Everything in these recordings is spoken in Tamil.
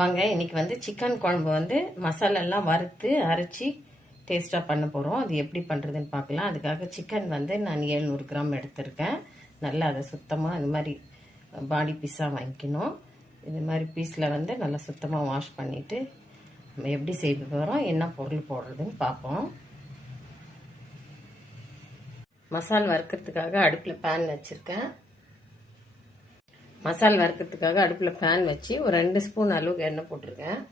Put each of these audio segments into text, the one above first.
வாங்க இன்னைக்கு வந்து சிக்கன் குழம்பு வந்து மசாலெல்லாம் வறுத்து அரைச்சி டேஸ்ட்டாக பண்ண போகிறோம் அது எப்படி பண்ணுறதுன்னு பார்க்கலாம். அதுக்காக சிக்கன் வந்து நான் ஏழ்நூறு கிராம் எடுத்திருக்கேன். நல்லா அதை சுத்தமாக இந்த மாதிரி பாடி பீஸாக வாங்கிக்கணும். இது மாதிரி பீஸில் வந்து நல்லா சுத்தமாக வாஷ் பண்ணிவிட்டு நம்ம எப்படி செய்ய போகிறோம் என்ன பொருள் போடுறதுன்னு பார்ப்போம். மசால் வறுக்கிறதுக்காக அடுப்பில் பேன் வச்சுருக்கேன். மசால் வறுக்கிறதுக்காக அடுப்பில் பேன் வச்சு ஒரு ரெண்டு ஸ்பூன் அளவுக்கு எண்ணெய் போட்டிருக்கேன்.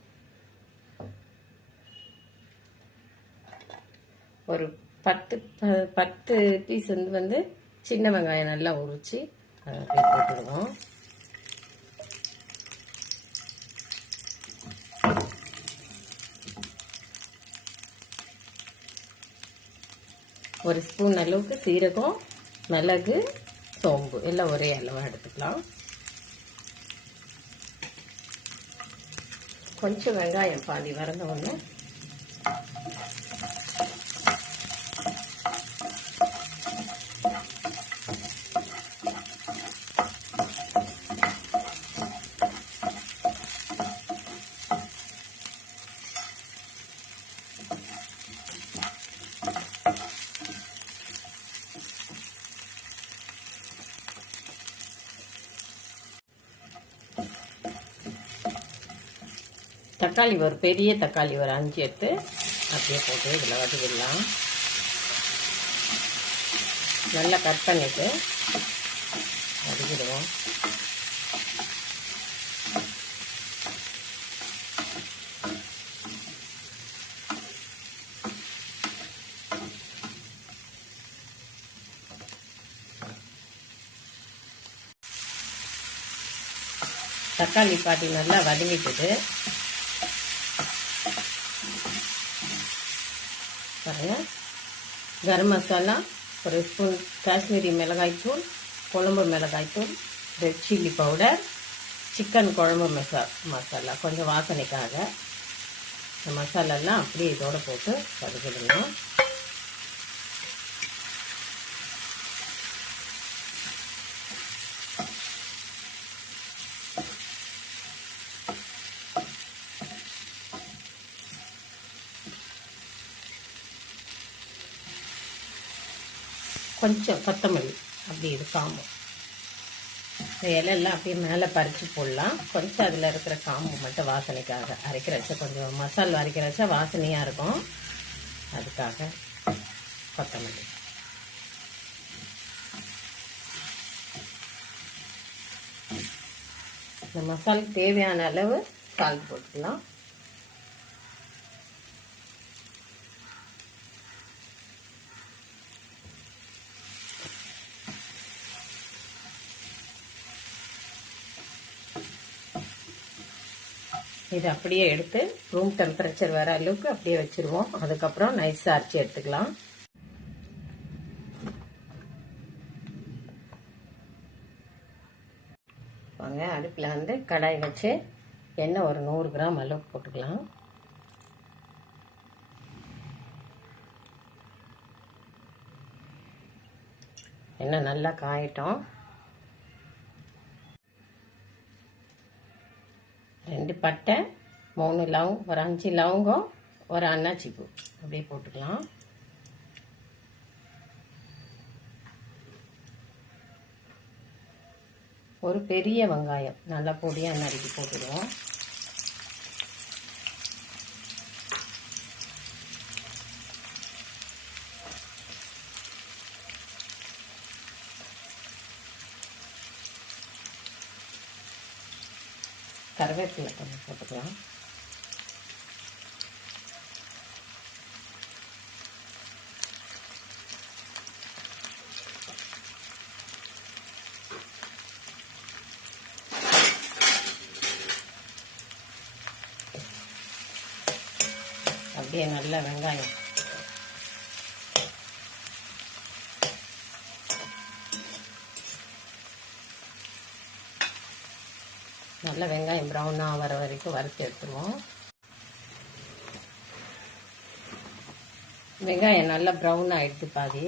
ஒரு பத்து ப- பத்து பீஸ் வந்து வந்து சின்ன வெங்காயம் நல்லா உரிச்சு அதை போட்டுடுவோம். ஒரு ஸ்பூன் அளவுக்கு சீரகம் மிளகு சோம்பு எல்லாம் ஒரே அளவாக எடுத்துக்கலாம். கொஞ்சம் வெங்காயம் பாதி வறந்த தக்காளி ஒரு பெரிய தக்காளி ஒரு அஞ்சு எடுத்து அப்படியே போட்டு இதில் வதக்கிடலாம். நல்லா கட் பண்ணிவிட்டு வதக்கிடுவோம். தக்காளி பாட்டி நல்லா வதங்கிட்டுது. பாருங்க. கரம் மசாலா ஒரு ஸ்பூன் காஷ்மீரி மிளகாய்த்தூள் குழம்பு மிளகாய்த்தூள் ரெட் சில்லி பவுடர் சிக்கன் குழம்பு மசா மசாலா. கொஞ்சம் வாசனைக்காக இந்த மசாலாலாம் அப்படியே இதோடு போட்டு வதக்கிடணும். கொஞ்சம் கொத்தமல்லி. அப்படி இது காம்பு இந்த இலையெல்லாம் அப்படியே மேலே பறித்து போடலாம். கொஞ்சம் அதில் இருக்கிற காம்பு மட்டும் வாசனைக்காக அரைக்கிறச்ச கொஞ்சம் மசாலா அரைக்கிறச்ச வாசனையாக இருக்கும். அதுக்காக கொத்தமல்லி. இந்த மசாலுக்கு தேவையான அளவு சால்ட் போட்டுக்கலாம். இது அப்படியே எடுத்து ரூம் டெம்பரேச்சர் வர அளவுக்கு அப்படியே வச்சிருவோம். அதுக்கப்புறம் நைஸாக அரைச்சி எடுத்துக்கலாம். வாங்க அடுப்பில் வந்து கடாய் வச்சு எண்ணெய் ஒரு நூறு கிராம் அளவுக்கு போட்டுக்கலாம். எண்ணெய் நல்லா காயட்டும் ரெண்டு பட்டை மூணு லவங் ஒரு அஞ்சு லவங்கம் ஒரு அன்னாச்சி பூ அப்படியே போட்டுக்கலாம். ஒரு பெரிய வெங்காயம் நல்லா பொடியாக நறுக்கி போட்டுடுவோம். கருவேப்பிலை கொஞ்சம் போட்டுக்கலாம். அப்படியே நல்ல வெங்காயம் நல்ல வெங்காயம் ப்ரௌனாக வர வரைக்கும் வறுத்து எடுத்துருவோம். வெங்காயம் நல்லா ப்ரௌன் ஆகிடுது பாதி.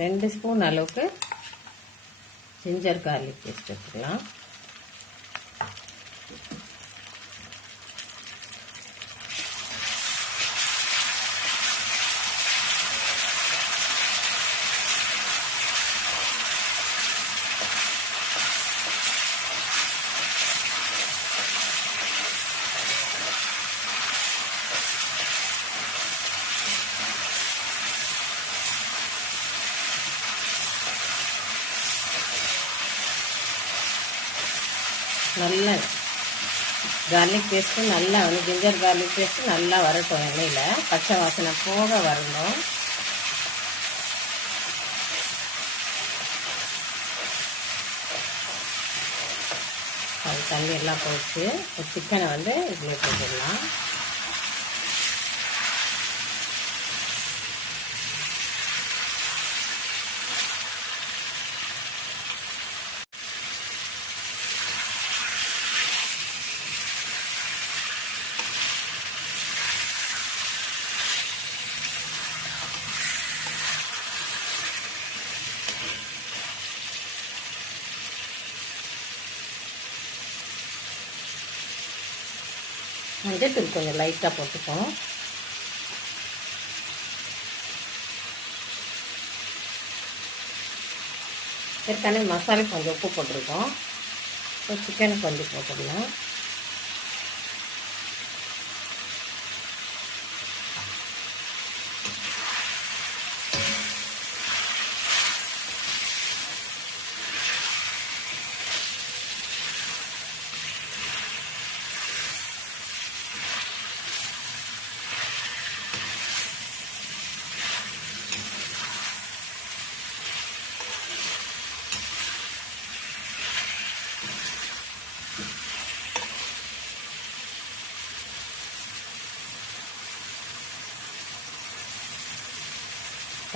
ரெண்டு ஸ்பூன் அளவுக்கு ஜிஞ்சர் கார்லிக் பேஸ்ட் எடுத்துக்கலாம். நல்ல கார்லிக் பேஸ்ட்டு நல்லா வந்து ஜிஞ்சர் கார்லிக் பேஸ்ட்டு நல்லா வரட்டும் எண்ணெயில். பச்சை வாசனை போக வரணும். அது தண்ணி எல்லாம் போட்டு சிக்கனை வந்து இதில் போட்டுடலாம். மஞ்சத்தூள் கொஞ்சம் லைட்டாக போட்டுப்போம். ஏற்கனவே மசாலா கொஞ்சம் உப்பு போட்டிருக்கோம். இப்போ சிக்கனுக்கு கொஞ்சம் போட்டுடலாம்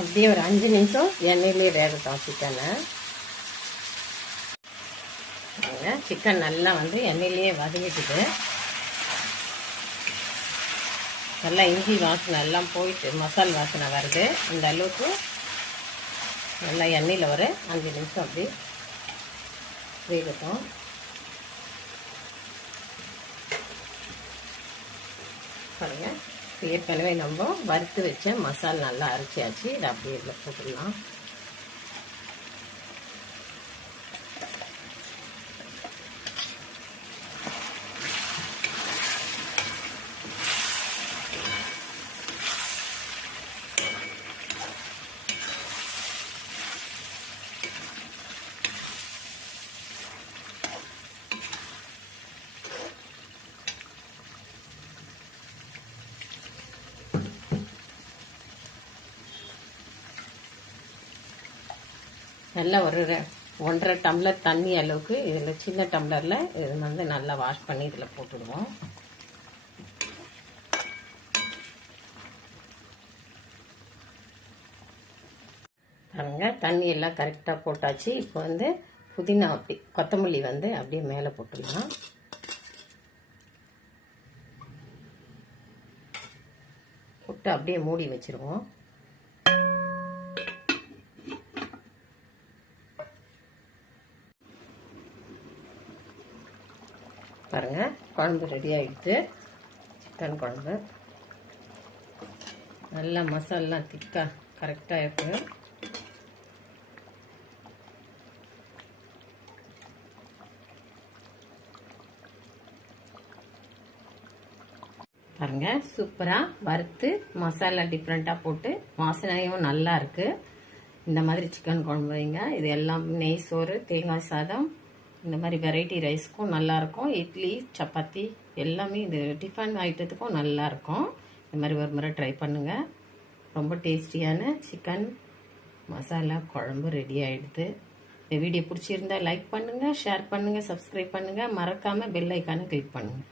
அப்படியே ஒரு அஞ்சு நிமிஷம் எண்ணெயிலே வேகட்டும் சிக்கனை சிக்கன் நல்லா வந்து எண்ணெயிலேயே வதங்கிட்டுது நல்லா இஞ்சி வாசனை எல்லாம் போயிட்டு மசால் வாசனை வருது. இந்த அளவுக்கு நல்லா எண்ணெயில் ஒரு அஞ்சு நிமிஷம் அப்படி வேகட்டும். பாருங்க. ஏற்கனவே நம்ம வறுத்து வச்ச மசாலா நல்லா அரைச்சியாச்சு இதை அப்படியே இதில் போட்டுடலாம். நல்லா ஒரு ஒன்றரை டம்ளர் தண்ணி அளவுக்கு இதில் சின்ன டம்ளரில் இது வந்து நல்லா வாஷ் பண்ணி இதில் போட்டுடுவோம். பாருங்க தண்ணி எல்லாம் கரெக்டாக போட்டாச்சு. இப்போ வந்து புதினா அப்படி கொத்தமல்லி வந்து அப்படியே மேலே போட்டுடலாம். போட்டு அப்படியே மூடி வச்சிருவோம். பாருங்கள் குழம்பு ரெடி ஆகிடுது சிக்கன் குழம்பு. நல்லா மசாலாம் திக்காக கரெக்டாக இருக்குது பாருங்க சூப்பராக வறுத்து மசாலா டிஃப்ரெண்ட்டாக போட்டு வாசனையும் நல்லா இருக்கு. இந்த மாதிரி சிக்கன் குழம்பு வைங்க. இது எல்லாம் நெய் சோறு தேங்காய் சாதம் இந்த மாதிரி வெரைட்டி ரைஸ்க்கும் நல்லாயிருக்கும். இட்லி சப்பாத்தி எல்லாமே இது டிஃபன் ஐட்டத்துக்கும் நல்லாயிருக்கும். இந்த மாதிரி ஒரு முறை ட்ரை பண்ணுங்கள் ரொம்ப டேஸ்டியான சிக்கன் மசாலா குழம்பு ரெடி ஆகிடுது இந்த வீடியோ பிடிச்சிருந்தா லைக் பண்ணுங்கள் ஷேர் பண்ணுங்கள் சப்ஸ்கிரைப் பண்ணுங்கள் மறக்காமல் பெல் ஐக்கானை கிளிக் பண்ணுங்கள்